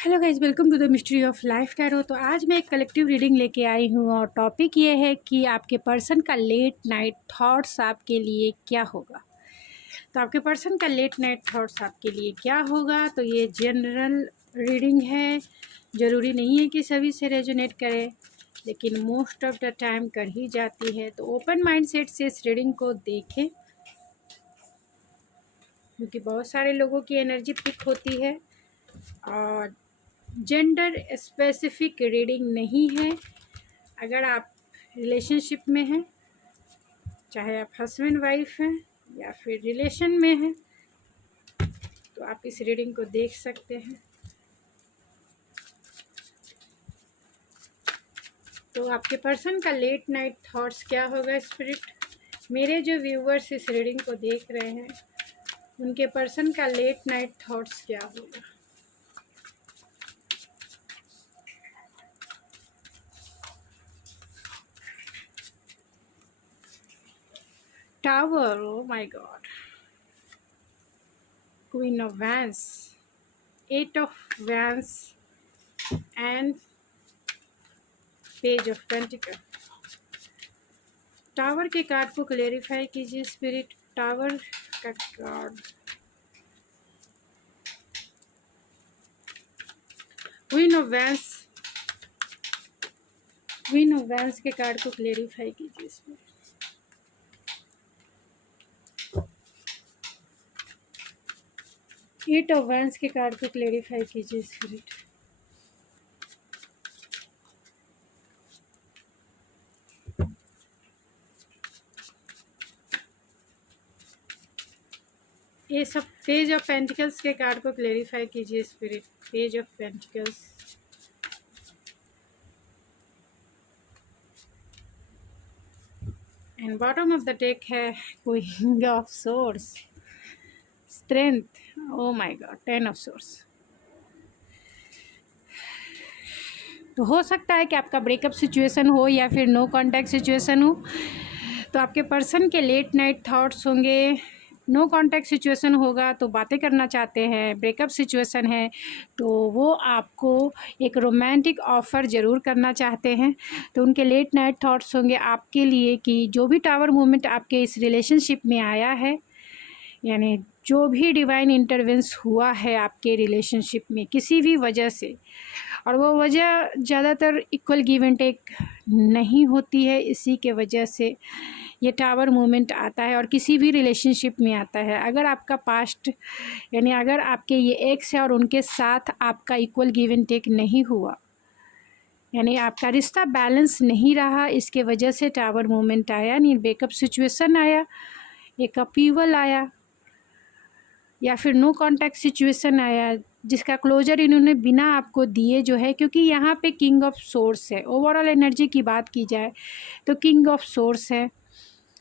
Hello guys, welcome to the mystery of life tarot. तो आज मैं एक कलेक्टिव रीडिंग लेके आई हूँ और टॉपिक ये है कि आपके पर्सन का लेट नाइट थॉट्स आपके लिए क्या होगा। तो आपके पर्सन का लेट नाइट थॉट्स आपके लिए क्या होगा। तो ये जनरल रीडिंग है, ज़रूरी नहीं है कि सभी से रेजोनेट करे, लेकिन मोस्ट ऑफ द टाइम कर ही जाती है। तो ओपन माइंड सेट से इस रीडिंग को देखें, क्योंकि बहुत सारे लोगों की एनर्जी पिक होती है और जेंडर स्पेसिफिक रीडिंग नहीं है। अगर आप रिलेशनशिप में हैं, चाहे आप हस्बैंड वाइफ हैं या फिर रिलेशन में हैं, तो आप इस रीडिंग को देख सकते हैं। तो आपके पर्सन का लेट नाइट थॉट्स क्या होगा स्पिरिट। मेरे जो व्यूवर्स इस रीडिंग को देख रहे हैं, उनके पर्सन का लेट नाइट थॉट्स क्या होगा। Tower, oh my God. Queen of Wands, Eight of Wands and Page of Pentacles. Tower के कार्ड को क्लेरिफाई कीजिए स्पिरिट। टावर का card, queen of wands, queen of wands के कार्ड को clarify कीजिए spirit. Eight of wands के card को clarify कीजिए स्पिरिट। ये सब पेज ऑफ पेंटिकल्स के कार्ड को क्लेरिफाई कीजिए spirit. Page of pentacles, and bottom of the deck है queen of swords, strength, oh my God, ten of swords. तो हो सकता है कि आपका ब्रेकअप सिचुएशन हो या फिर नो कांटेक्ट सिचुएशन हो। तो आपके पर्सन के लेट नाइट थॉट्स होंगे, नो कांटेक्ट सिचुएशन होगा तो बातें करना चाहते हैं, ब्रेकअप सिचुएशन है तो वो आपको एक रोमांटिक ऑफ़र ज़रूर करना चाहते हैं। तो उनके लेट नाइट थॉट्स होंगे आपके लिए कि जो भी टावर मूवमेंट आपके इस रिलेशनशिप में आया है, यानी जो भी डिवाइन इंटरवेंस हुआ है आपके रिलेशनशिप में किसी भी वजह से, और वो वजह ज़्यादातर इक्वल गिव एंड टेक नहीं होती है, इसी के वजह से ये टावर मूवमेंट आता है और किसी भी रिलेशनशिप में आता है। अगर आपका पास्ट, यानी अगर आपके ये एक्स है और उनके साथ आपका इक्वल गिव एंड टेक नहीं हुआ, यानी आपका रिश्ता बैलेंस नहीं रहा, इसके वजह से टावर मूवमेंट आया, यानी ब्रेकअप सिचुएशन आया, एक अपीवल आया या फिर नो कांटेक्ट सिचुएशन आया, जिसका क्लोजर इन्होंने बिना आपको दिए जो है, क्योंकि यहाँ पे किंग ऑफ सोर्स है। ओवरऑल एनर्जी की बात की जाए तो किंग ऑफ सोर्स है,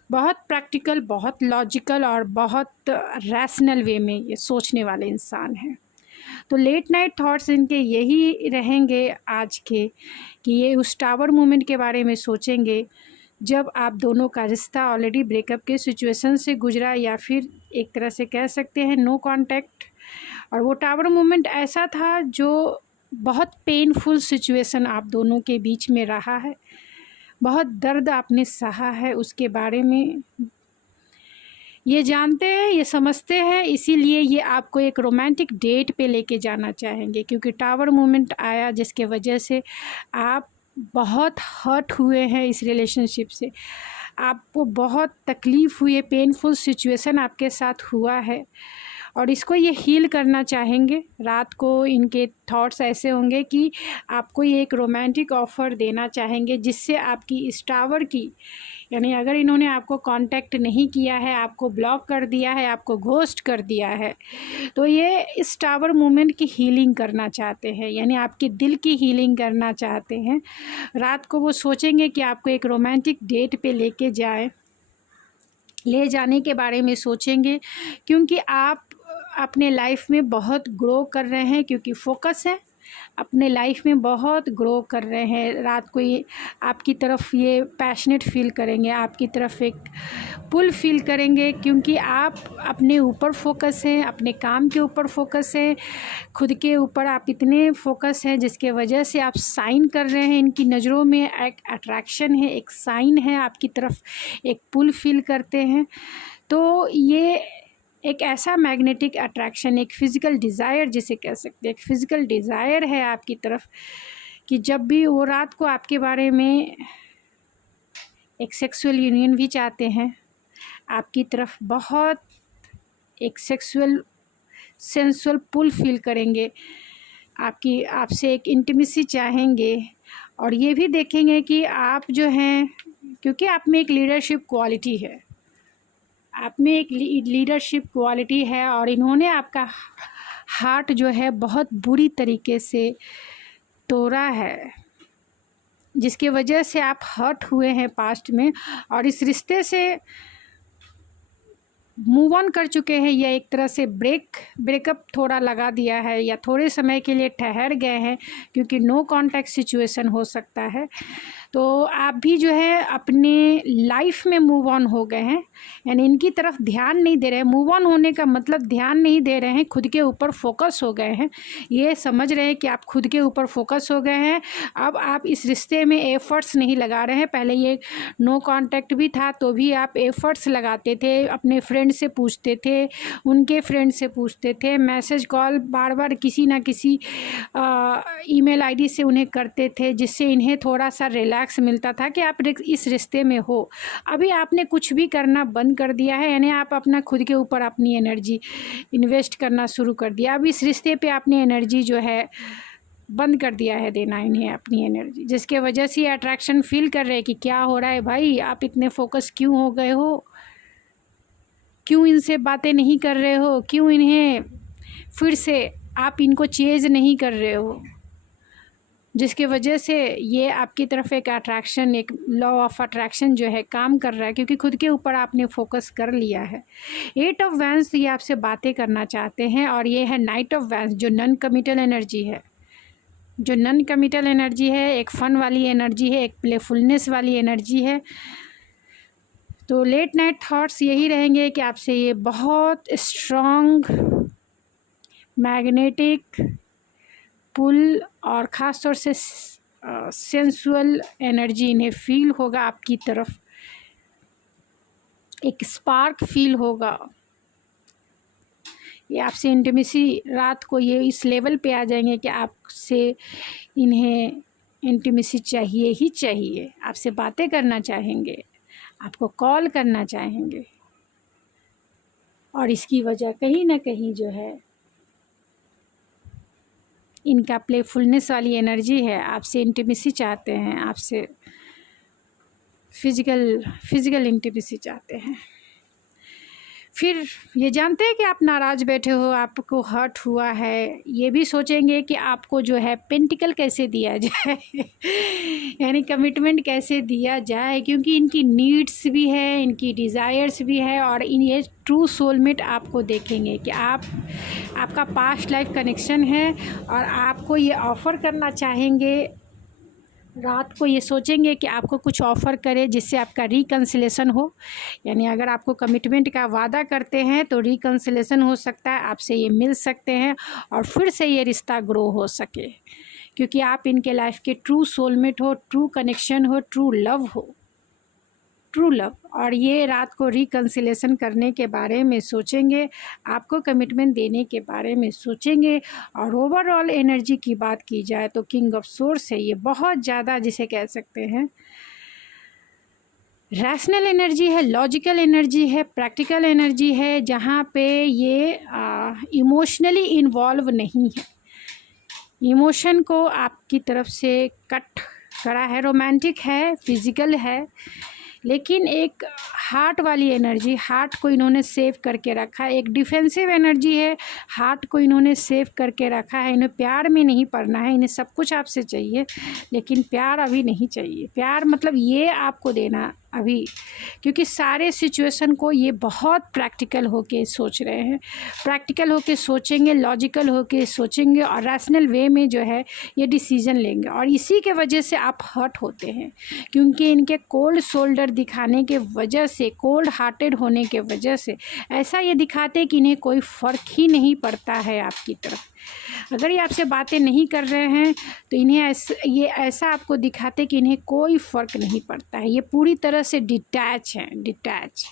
बहुत प्रैक्टिकल, बहुत लॉजिकल और बहुत रैशनल वे में ये सोचने वाले इंसान हैं। तो लेट नाइट थॉट्स इनके यही रहेंगे आज के, कि ये उस टावर मूवमेंट के बारे में सोचेंगे जब आप दोनों का रिश्ता ऑलरेडी ब्रेकअप के सिचुएशन से गुजरा, या फिर एक तरह से कह सकते हैं नो कांटेक्ट। और वो टावर मूवमेंट ऐसा था जो बहुत पेनफुल सिचुएशन आप दोनों के बीच में रहा है, बहुत दर्द आपने सहा है, उसके बारे में ये जानते हैं, ये समझते हैं, इसीलिए ये आपको एक रोमांटिक डेट पे लेके जाना चाहेंगे, क्योंकि टावर मूवमेंट आया जिसके वजह से आप बहुत हर्ट हुए हैं इस रिलेशनशिप से, आपको बहुत तकलीफ़ हुई है, पेनफुल सिचुएशन आपके साथ हुआ है और इसको ये हील करना चाहेंगे। रात को इनके थॉट्स ऐसे होंगे कि आपको ये एक रोमांटिक ऑफ़र देना चाहेंगे, जिससे आपकी इस टावर की, यानी अगर इन्होंने आपको कांटेक्ट नहीं किया है, आपको ब्लॉक कर दिया है, आपको घोस्ट कर दिया है, तो ये इस टावर मूवमेंट की हीलिंग करना चाहते हैं, यानी आपके दिल की हीलिंग करना चाहते हैं। रात को वो सोचेंगे कि आपको एक रोमांटिक डेट पे लेके जाए, ले जाने के बारे में सोचेंगे, क्योंकि आप अपने लाइफ में बहुत ग्रो कर रहे हैं, क्योंकि फोकस है अपने लाइफ में बहुत ग्रो कर रहे हैं। रात को ये आपकी तरफ ये पैशनेट फील करेंगे, आपकी तरफ एक पुल फील करेंगे, क्योंकि आप अपने ऊपर फोकस हैं, अपने काम के ऊपर फोकस है, खुद के ऊपर आप इतने फोकस हैं जिसके वजह से आप साइन कर रहे हैं। इनकी नज़रों में एक अट्रैक्शन है, एक साइन है, आपकी तरफ एक पुल फील करते हैं। तो ये एक ऐसा मैग्नेटिक अट्रैक्शन, एक फ़िज़िकल डिज़ायर जिसे कह सकते हैं, एक फ़िज़िकल डिज़ायर है आपकी तरफ कि जब भी वो रात को आपके बारे में एक सेक्सुअल यूनियन भी चाहते हैं, आपकी तरफ बहुत एक सेंसुअल पुल फील करेंगे, आपसे एक इंटीमेसी चाहेंगे, और ये भी देखेंगे कि आप जो हैं, क्योंकि आप में एक लीडरशिप क्वालिटी है, आप में एक लीडरशिप क्वालिटी है, और इन्होंने आपका हार्ट जो है बहुत बुरी तरीके से तोड़ा है, जिसके वजह से आप हर्ट हुए हैं पास्ट में, और इस रिश्ते से मूव ऑन कर चुके हैं, या एक तरह से ब्रेकअप थोड़ा लगा दिया है, या थोड़े समय के लिए ठहर गए हैं, क्योंकि नो कांटेक्ट सिचुएशन हो सकता है। तो आप भी जो है अपने लाइफ में मूव ऑन हो गए हैं, यानी इनकी तरफ ध्यान नहीं दे रहे हैं। मूव ऑन होने का मतलब ध्यान नहीं दे रहे हैं, खुद के ऊपर फोकस हो गए हैं। ये समझ रहे हैं कि आप खुद के ऊपर फोकस हो गए हैं। अब आप इस रिश्ते में एफ़र्ट्स नहीं लगा रहे हैं। पहले ये नो कांटेक्ट भी था तो भी आप एफ़र्ट्स लगाते थे, अपने फ्रेंड से पूछते थे, उनके फ्रेंड से पूछते थे, मैसेज कॉल बार बार किसी ना किसी ईमेल आईडी से उन्हें करते थे, जिससे इन्हें थोड़ा सा रिलैक्स मिलता था कि आप इस रिश्ते में हो। अभी आपने कुछ भी करना बंद कर दिया है, यानी आप अपना खुद के ऊपर अपनी एनर्जी इन्वेस्ट करना शुरू कर दिया। अब इस रिश्ते पे अपनी एनर्जी जो है बंद कर दिया है देना इन्हें अपनी एनर्जी, जिसके वजह से अट्रैक्शन फील कर रहे हैं कि क्या हो रहा है भाई, आप इतने फोकस क्यों हो गए हो, क्यों इनसे बातें नहीं कर रहे हो, क्यों इन्हें फिर से आप इनको चेज नहीं कर रहे हो, जिसके वजह से ये आपकी तरफ एक अट्रैक्शन, एक लॉ ऑफ अट्रैक्शन जो है काम कर रहा है, क्योंकि खुद के ऊपर आपने फोकस कर लिया है। 8 ऑफ वैंस ये आपसे बातें करना चाहते हैं, और ये है नाइट ऑफ वैंस जो नॉन कमिटल एनर्जी है। जो नॉन कमिटल एनर्जी है, एक फ़न वाली एनर्जी है, एक प्लेफुलनेस वाली एनर्जी है। तो लेट नाइट थॉट्स यही रहेंगे कि आपसे ये बहुत स्ट्रॉन्ग मैग्नेटिक पुल और ख़ास तौर से सेंसुअल एनर्जी इन्हें फील होगा, आपकी तरफ एक स्पार्क फील होगा। ये आपसे इंटीमेसी रात को ये इस लेवल पे आ जाएंगे कि आपसे इन्हें इंटीमेसी चाहिए ही चाहिए, आपसे बातें करना चाहेंगे, आपको कॉल करना चाहेंगे, और इसकी वजह कहीं ना कहीं जो है इनका प्लेफुलनेस वाली एनर्जी है। आपसे इंटीमेसी चाहते हैं, आपसे फिज़िकल इंटीमेसी चाहते हैं। फिर ये जानते हैं कि आप नाराज़ बैठे हो, आपको हर्ट हुआ है, ये भी सोचेंगे कि आपको जो है पेंटिकल कैसे दिया जाए यानी कमिटमेंट कैसे दिया जाए, क्योंकि इनकी नीड्स भी है, इनकी डिज़ायर्स भी है, और ये ट्रू सोलमेट आपको देखेंगे कि आपका पास्ट लाइफ कनेक्शन है, और आपको ये ऑफ़र करना चाहेंगे। रात को ये सोचेंगे कि आपको कुछ ऑफ़र करे जिससे आपका रिकन्सिलेशन हो, यानी अगर आपको कमिटमेंट का वादा करते हैं तो रिकन्सिलेशन हो सकता है, आपसे ये मिल सकते हैं और फिर से ये रिश्ता ग्रो हो सके, क्योंकि आप इनके लाइफ के ट्रू सोलमेट हो, ट्रू कनेक्शन हो, ट्रू लव। और ये रात को रिकन्सिलेशन करने के बारे में सोचेंगे, आपको कमिटमेंट देने के बारे में सोचेंगे। और ओवरऑल एनर्जी की बात की जाए तो किंग ऑफ सोर्स है, ये बहुत ज़्यादा जिसे कह सकते हैं रैशनल एनर्जी है, लॉजिकल एनर्जी है, प्रैक्टिकल एनर्जी है, जहाँ पे ये इमोशनली इन्वॉल्व नहीं है, इमोशन को आपकी तरफ से कट करा है, रोमांटिक है, फिज़िकल है, लेकिन एक हार्ट वाली एनर्जी, हार्ट को इन्होंने सेव करके रखा है। एक डिफेंसिव एनर्जी है, हार्ट को इन्होंने सेव करके रखा है। इन्हें प्यार में नहीं पड़ना है, इन्हें सब कुछ आपसे चाहिए, लेकिन प्यार अभी नहीं चाहिए। प्यार मतलब ये आपको देना अभी, क्योंकि सारे सिचुएशन को ये बहुत प्रैक्टिकल होके सोच रहे हैं। प्रैक्टिकल होके सोचेंगे, लॉजिकल होके सोचेंगे और रैशनल वे में जो है ये डिसीजन लेंगे। और इसी के वजह से आप हर्ट होते हैं, क्योंकि इनके कोल्ड शोल्डर दिखाने के वजह से, कोल्ड हार्टेड होने के वजह से ऐसा ये दिखाते कि इन्हें कोई फ़र्क ही नहीं पड़ता है आपकी तरफ। अगर ये आपसे बातें नहीं कर रहे हैं तो इन्हें ये ऐसा आपको दिखाते कि इन्हें कोई फ़र्क नहीं पड़ता है। ये पूरी तरह से डिटैच हैं, डिटैच।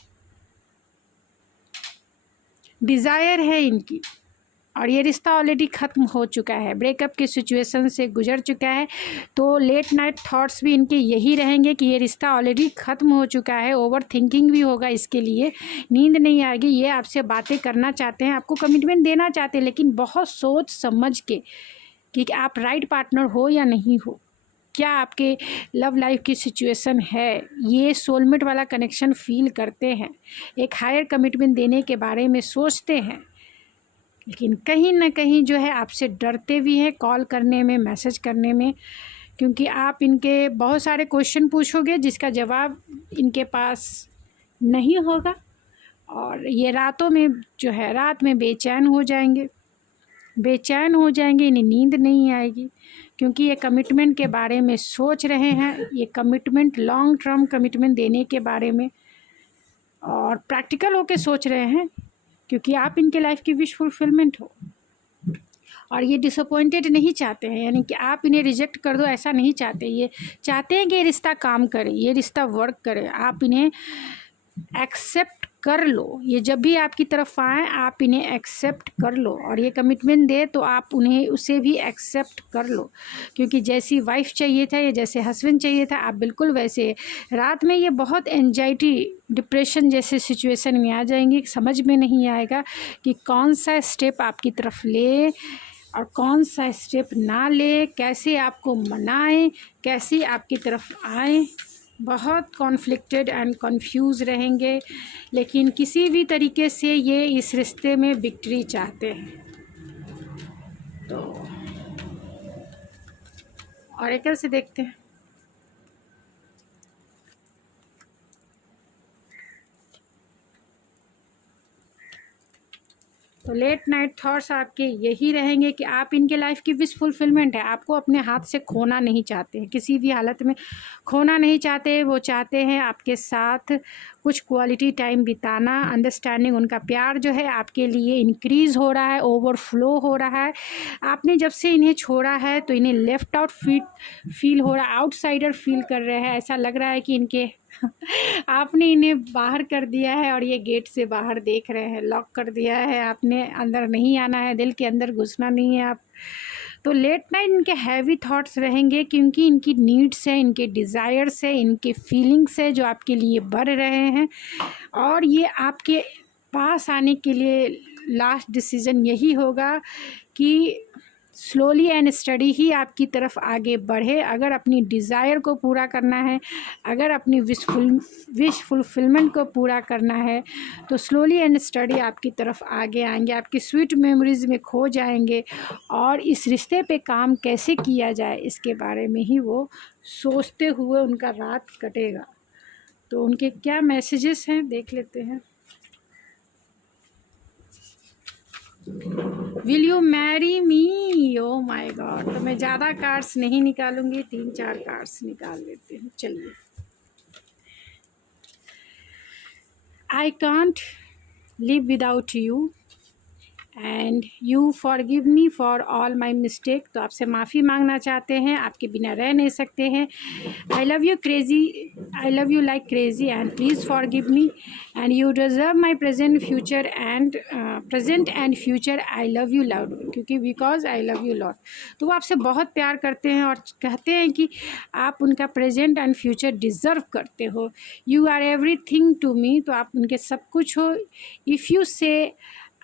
डिज़ायर है इनकी, और ये रिश्ता ऑलरेडी ख़त्म हो चुका है, ब्रेकअप की सिचुएशन से गुजर चुका है। तो लेट नाइट थॉट्स भी इनके यही रहेंगे कि ये रिश्ता ऑलरेडी ख़त्म हो चुका है। ओवर थिंकिंग भी होगा इसके लिए, नींद नहीं आएगी। ये आपसे बातें करना चाहते हैं, आपको कमिटमेंट देना चाहते हैं, लेकिन बहुत सोच समझ के कि आप राइट पार्टनर हो या नहीं हो, क्या आपके लव लाइफ की सिचुएशन है। ये सोलमेट वाला कनेक्शन फील करते हैं, एक हायर कमिटमेंट देने के बारे में सोचते हैं, लेकिन कहीं ना कहीं जो है आपसे डरते भी हैं कॉल करने में, मैसेज करने में, क्योंकि आप इनके बहुत सारे क्वेश्चन पूछोगे जिसका जवाब इनके पास नहीं होगा। और ये रातों में जो है, रात में बेचैन हो जाएंगे, बेचैन हो जाएंगे, इन्हें नींद नहीं आएगी, क्योंकि ये कमिटमेंट के बारे में सोच रहे हैं। ये कमिटमेंट, लॉन्ग टर्म कमिटमेंट देने के बारे में, और प्रैक्टिकल होके सोच रहे हैं, क्योंकि आप इनके लाइफ की विश फुलफिलमेंट हो। और ये डिसअपॉइंटेड नहीं चाहते हैं, यानी कि आप इन्हें रिजेक्ट कर दो, ऐसा नहीं चाहते। ये चाहते हैं कि ये रिश्ता काम करे, ये रिश्ता वर्क करे, आप इन्हें एक्सेप्ट कर लो। ये जब भी आपकी तरफ आए आप इन्हें एक्सेप्ट कर लो, और ये कमिटमेंट दे तो आप उन्हें उसे भी एक्सेप्ट कर लो, क्योंकि जैसी वाइफ चाहिए था या जैसे हस्बैंड चाहिए था आप बिल्कुल वैसे। रात में ये बहुत एंजाइटी, डिप्रेशन जैसे सिचुएशन में आ जाएंगे, समझ में नहीं आएगा कि कौन सा स्टेप आपकी तरफ ले और कौन सा स्टेप ना ले, कैसे आपको मनाएं, कैसे आपकी तरफ आए। बहुत कॉन्फ्लिक्टेड एंड कंफ्यूज रहेंगे, लेकिन किसी भी तरीके से ये इस रिश्ते में विक्ट्री चाहते हैं। तो ऑरेकल से देखते हैं। तो लेट नाइट थॉट्स आपके यही रहेंगे कि आप इनके लाइफ की विश फुलफिलमेंट है, आपको अपने हाथ से खोना नहीं चाहते हैं, किसी भी हालत में खोना नहीं चाहते। वो चाहते हैं आपके साथ कुछ क्वालिटी टाइम बिताना, अंडरस्टैंडिंग, उनका प्यार जो है आपके लिए इंक्रीज़ हो रहा है, ओवरफ्लो हो रहा है। आपने जब से इन्हें छोड़ा है तो इन्हें लेफ़्ट आउट फील हो रहा है, आउटसाइडर फील कर रहे हैं। ऐसा लग रहा है कि इनके आपने इन्हें बाहर कर दिया है और ये गेट से बाहर देख रहे हैं, लॉक कर दिया है आपने, अंदर नहीं आना है, दिल के अंदर घुसना नहीं है आप। तो लेट नाइट इनके हैवी थॉट्स रहेंगे, क्योंकि इनकी नीड्स है, इनके डिज़ायर्स है, इनके फीलिंग्स है जो आपके लिए बढ़ रहे हैं। और ये आपके पास आने के लिए लास्ट डिसीज़न यही होगा कि स्लोली एंड स्टडी ही आपकी तरफ आगे बढ़े। अगर अपनी डिज़ायर को पूरा करना है, अगर अपनी विश फुलफिलमेंट को पूरा करना है, तो स्लोली एंड स्टडी आपकी तरफ आगे आएंगे, आपकी स्वीट मेमोरीज़ में खो जाएंगे, और इस रिश्ते पे काम कैसे किया जाए इसके बारे में ही वो सोचते हुए उनका रात कटेगा। तो उनके क्या मैसेजेस हैं देख लेते हैं। Will you marry me? Oh my god. तो मैं ज़्यादा कार्ड्स नहीं निकालूंगी, 3-4 कार्ड्स निकाल लेते हैं। चलिए। I can't live without you and you forgive me for all my mistake. तो आपसे माफ़ी मांगना चाहते हैं, आपके बिना रह नहीं सकते हैं। I love you crazy, I love you like crazy and please forgive me and you deserve my present and future. I love you lot, क्योंकि because I love you lot. तो वो आपसे बहुत प्यार करते हैं और कहते हैं कि आप उनका प्रेजेंट एंड फ्यूचर डिज़र्व करते हो। You are everything to me, तो आप उनके सब कुछ हो। If you say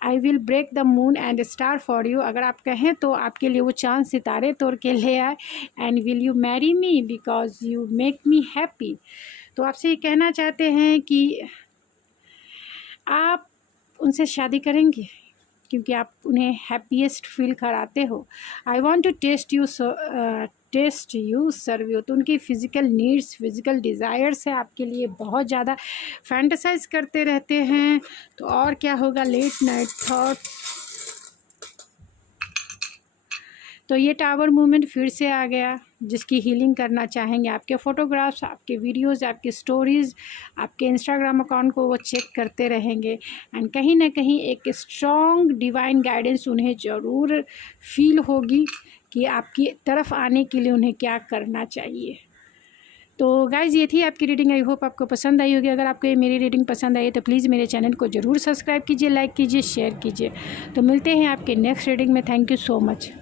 I will break the moon and star for you, अगर आप कहें तो आपके लिए वो चांद सितारे तोड़ के ले आए। And will you marry me because you make me happy. तो आपसे ये कहना चाहते हैं कि आप उनसे शादी करेंगे क्योंकि आप उन्हें हैप्पीएस्ट फील कराते हो। I want to test you serve you. तो उनकी फ़िज़िकल नीड्स, फिज़िकल डिज़ायर्स है आपके लिए बहुत ज़्यादा, फैंटेसाइज करते रहते हैं। तो और क्या होगा, लेट नाइट थॉट। तो ये टावर मूवमेंट फिर से आ गया, जिसकी हीलिंग करना चाहेंगे। आपके फ़ोटोग्राफ्स, आपके वीडियोज़, आपकी स्टोरीज़, आपके इंस्टाग्राम अकाउंट को वो चेक करते रहेंगे। एंड कहीं ना कहीं एक स्ट्रॉन्ग डिवाइन गाइडेंस उन्हें ज़रूर फील होगी कि आपकी तरफ आने के लिए उन्हें क्या करना चाहिए। तो गाइज़, ये थी आपकी रीडिंग। आई होप आपको पसंद आई होगी। अगर आपको ये मेरी रीडिंग पसंद आई तो प्लीज़ मेरे चैनल को ज़रूर सब्सक्राइब कीजिए, लाइक कीजिए, शेयर कीजिए। तो मिलते हैं आपके नेक्स्ट रीडिंग में। Thank you so much.